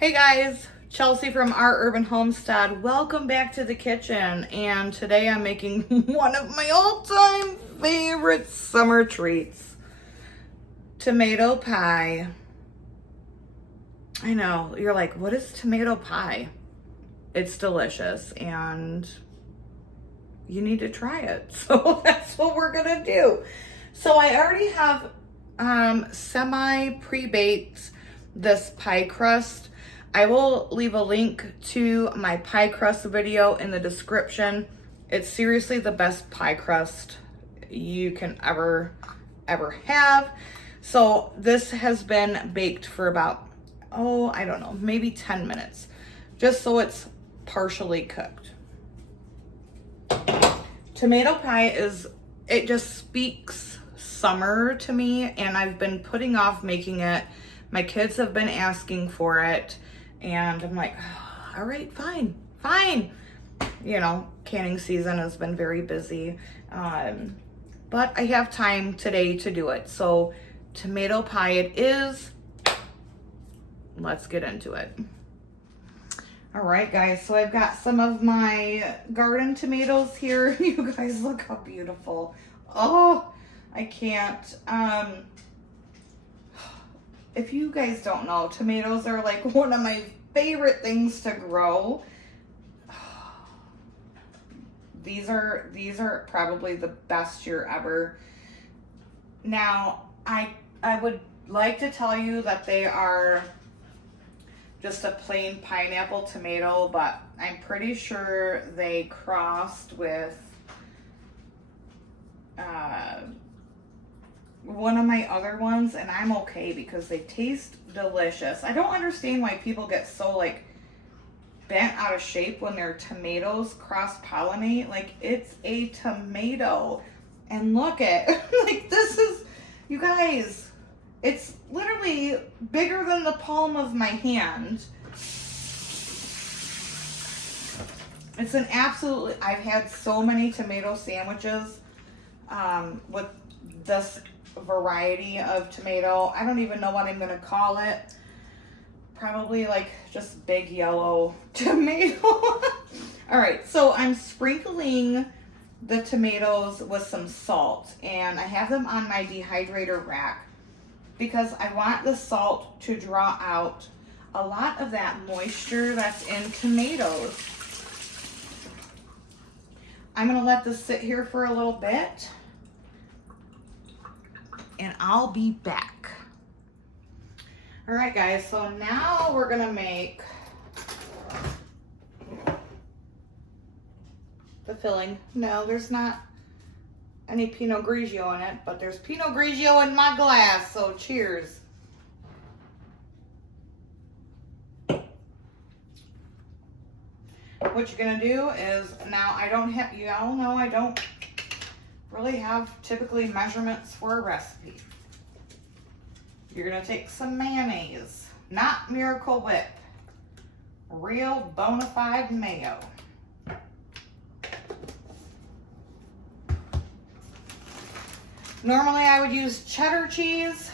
Hey guys, Chelsea from Our Urban Homestead. Welcome back to the kitchen. And today I'm making one of my all-time favorite summer treats. Tomato pie. I know, you're like, what is tomato pie? It's delicious and you need to try it. So that's what we're gonna do. So I already have semi pre-baked this pie crust. I will leave a link to my pie crust video in the description. It's seriously the best pie crust you can ever have. So this has been baked for about, I don't know, maybe 10 minutes, just so it's partially cooked. Tomato pie it just speaks summer to me, and I've been putting off making it. My kids have been asking for it. And I'm like, oh, all right, fine. You know, canning season has been very busy. But I have time today to do it. So tomato pie it is. Let's get into it. All right, guys. So I've got some of my garden tomatoes here. You guys, look how beautiful. Oh, I can't. If you guys don't know, tomatoes are like one of my favorite things to grow. These are probably the best year ever. Now, I would like to tell you that they are just a plain pineapple tomato, but I'm pretty sure they crossed with one of my other ones, and I'm okay because they taste delicious. I don't understand why people get so like bent out of shape when their tomatoes cross-pollinate. Like, it's a tomato, and look at like, this is, you guys, it's literally bigger than the palm of my hand. It's an absolutely, I've had so many tomato sandwiches with this variety of tomato. I don't even know what I'm gonna call it. Probably like just big yellow tomato. All right, so I'm sprinkling the tomatoes with some salt, and I have them on my dehydrator rack because I want the salt to draw out a lot of that moisture that's in tomatoes. I'm gonna let this sit here for a little bit, and I'll be back. All right, guys, so now we're gonna make the filling. No, there's not any Pinot Grigio in it, but there's Pinot Grigio in my glass, so cheers. What you're gonna do is, now I don't have, you all know I don't really have typically measurements for a recipe. You're gonna take some mayonnaise, not Miracle Whip, real bona fide mayo. Normally I would use cheddar cheese.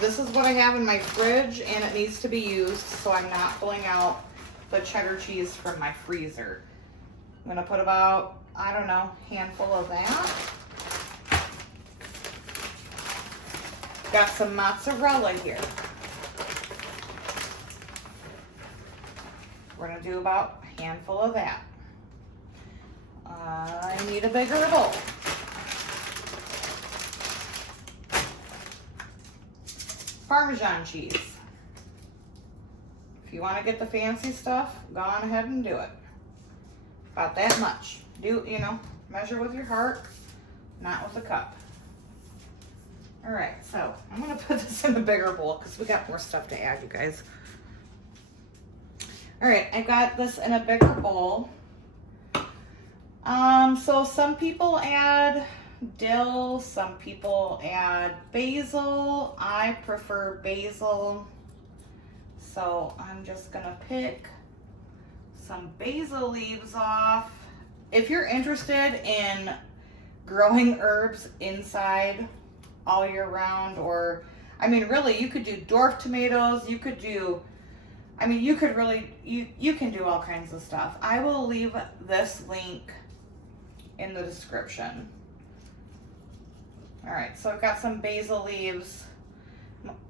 This is what I have in my fridge, and it needs to be used, so I'm not pulling out the cheddar cheese from my freezer. I'm gonna put about, I don't know, handful of that. Got some mozzarella here. We're gonna do about a handful of that. I need a bigger bowl. Parmesan cheese. If you want to get the fancy stuff, go on ahead and do it. About that much. Measure with your heart, not with a cup. All right, so I'm gonna put this in a bigger bowl because we got more stuff to add, you guys. All right, I got this in a bigger bowl. So some people add dill, some people add basil. I prefer basil. So I'm just gonna pick some basil leaves off. If you're interested in growing herbs inside all year round, or I mean, really, you could do dwarf tomatoes. You could do, I mean, you could really, you can do all kinds of stuff. I will leave this link in the description. All right, so I've got some basil leaves.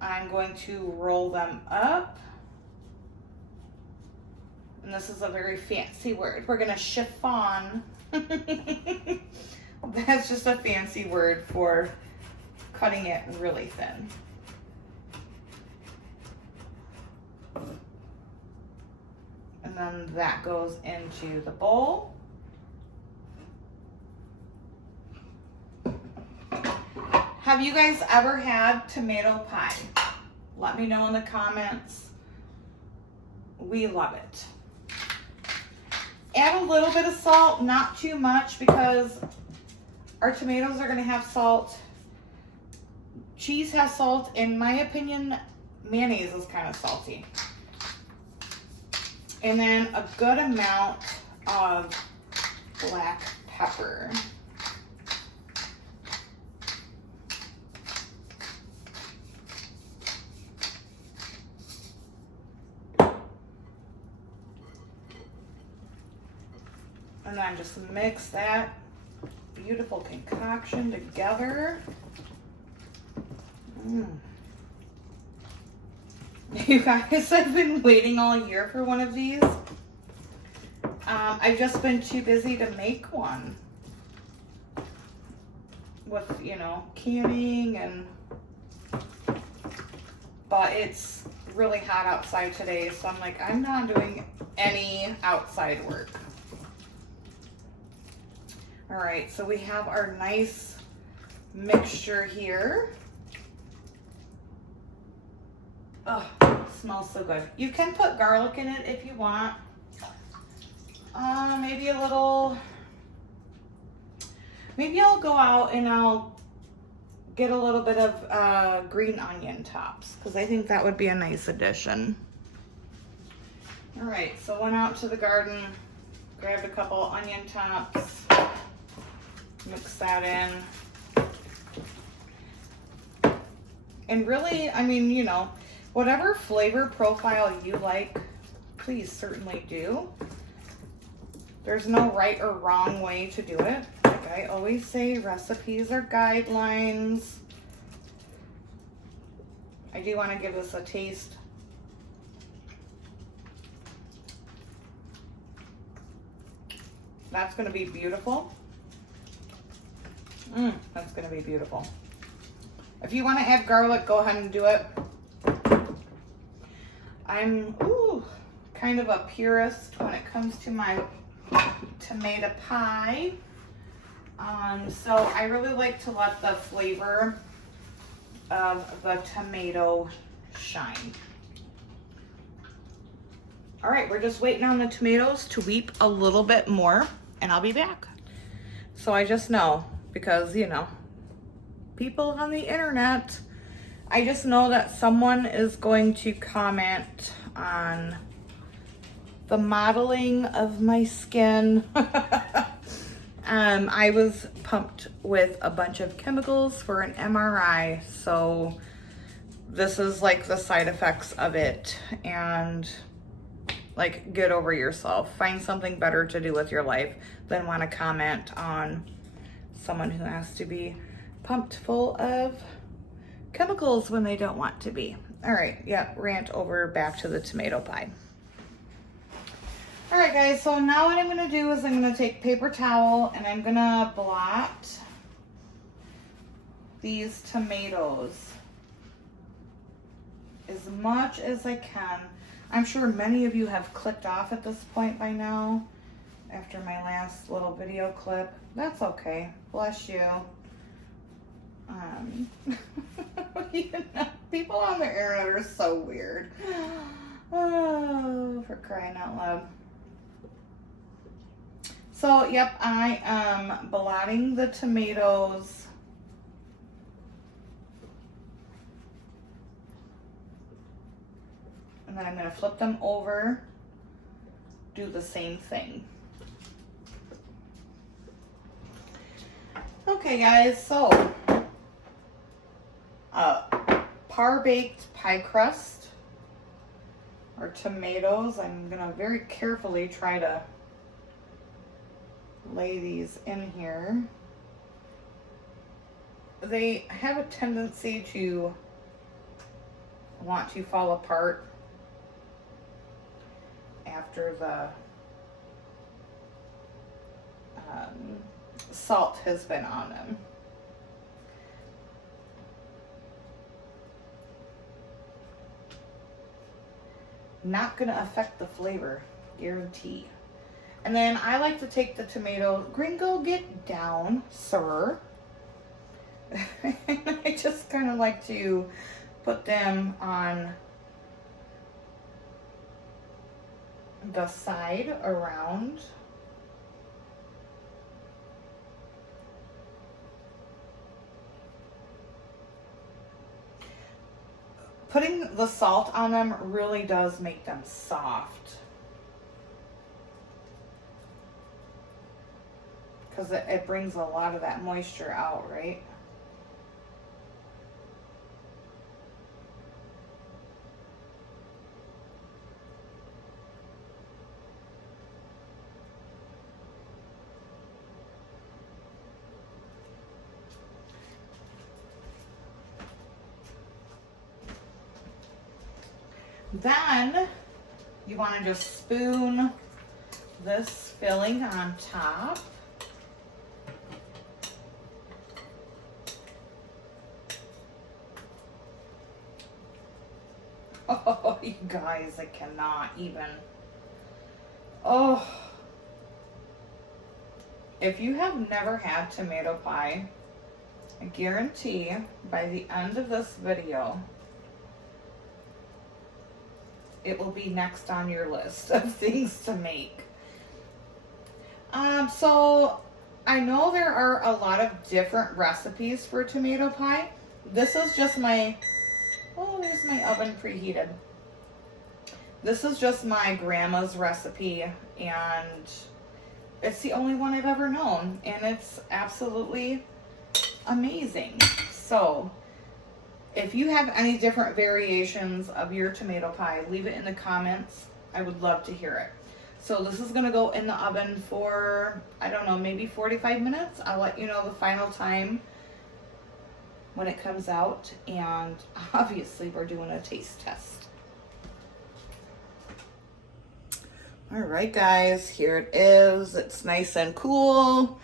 I'm going to roll them up. And this is a very fancy word. We're gonna chiffon. That's just a fancy word for cutting it really thin. And then that goes into the bowl. Have you guys ever had tomato pie? Let me know in the comments. We love it. Add a little bit of salt, not too much, because our tomatoes are going to have salt. Cheese has salt. In my opinion, mayonnaise is kind of salty. And then a good amount of black pepper. And then just mix that beautiful concoction together. You guys, I've been waiting all year for one of these. I've just been too busy to make one. With, you know, canning and... But it's really hot outside today, so I'm like, I'm not doing any outside work. All right, so we have our nice mixture here. Oh, smells so good. You can put garlic in it if you want. Maybe a little, maybe I'll go out and I'll get a little bit of green onion tops, because I think that would be a nice addition. All right, so went out to the garden, grabbed a couple onion tops. Mix that in. And really, I mean, you know, whatever flavor profile you like, please certainly do. There's no right or wrong way to do it. Like I always say, recipes are guidelines. I do want to give this a taste. That's going to be beautiful. That's gonna be beautiful. If you want to add garlic, go ahead and do it. I'm kind of a purist when it comes to my tomato pie. So I really like to let the flavor of the tomato shine. All right, we're just waiting on the tomatoes to weep a little bit more, and I'll be back. So I just know, because, you know, people on the internet, I just know that someone is going to comment on the modeling of my skin. I was pumped with a bunch of chemicals for an MRI, so this is like the side effects of it. And like, get over yourself. Find something better to do with your life than want to comment on someone who has to be pumped full of chemicals when they don't want to be. All right, yeah, rant over, back to the tomato pie. All right, guys, so now what I'm gonna do is I'm gonna take paper towel and I'm gonna blot these tomatoes as much as I can. I'm sure many of you have clicked off at this point by now after my last little video clip. That's okay. Bless you. You know, people on the internet are so weird. Oh, for crying out loud. So, yep, I am blotting the tomatoes. And then I'm going to flip them over, do the same thing. Okay, guys, so par-baked pie crust, or tomatoes. I'm gonna very carefully try to lay these in here. They have a tendency to want to fall apart after the salt has been on them. Not gonna affect the flavor, guarantee. And then I like to take the tomato, Gringo, get down, sir. I just kind of like to put them on the side around. Putting the salt on them really does make them soft, because it brings a lot of that moisture out, right? Then you want to just spoon this filling on top. Oh, you guys, I cannot even. Oh. If you have never had tomato pie, I guarantee by the end of this video, it will be next on your list of things to make. So I know there are a lot of different recipes for tomato pie. This is just my, oh, there's my oven preheated. This is just my grandma's recipe, and it's the only one I've ever known, and it's absolutely amazing. So if you have any different variations of your tomato pie, leave it in the comments. I would love to hear it. So this is gonna go in the oven for, I don't know, maybe 45 minutes. I'll let you know the final time when it comes out. And obviously we're doing a taste test. All right, guys, here it is. It's nice and cool.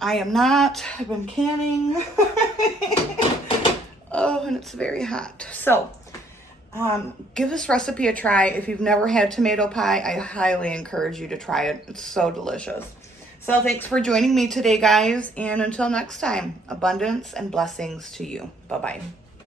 I am not, I've been canning. Oh, and it's very hot. So give this recipe a try. If you've never had tomato pie, I highly encourage you to try it. It's so delicious. So thanks for joining me today, guys. And until next time, abundance and blessings to you. Bye-bye.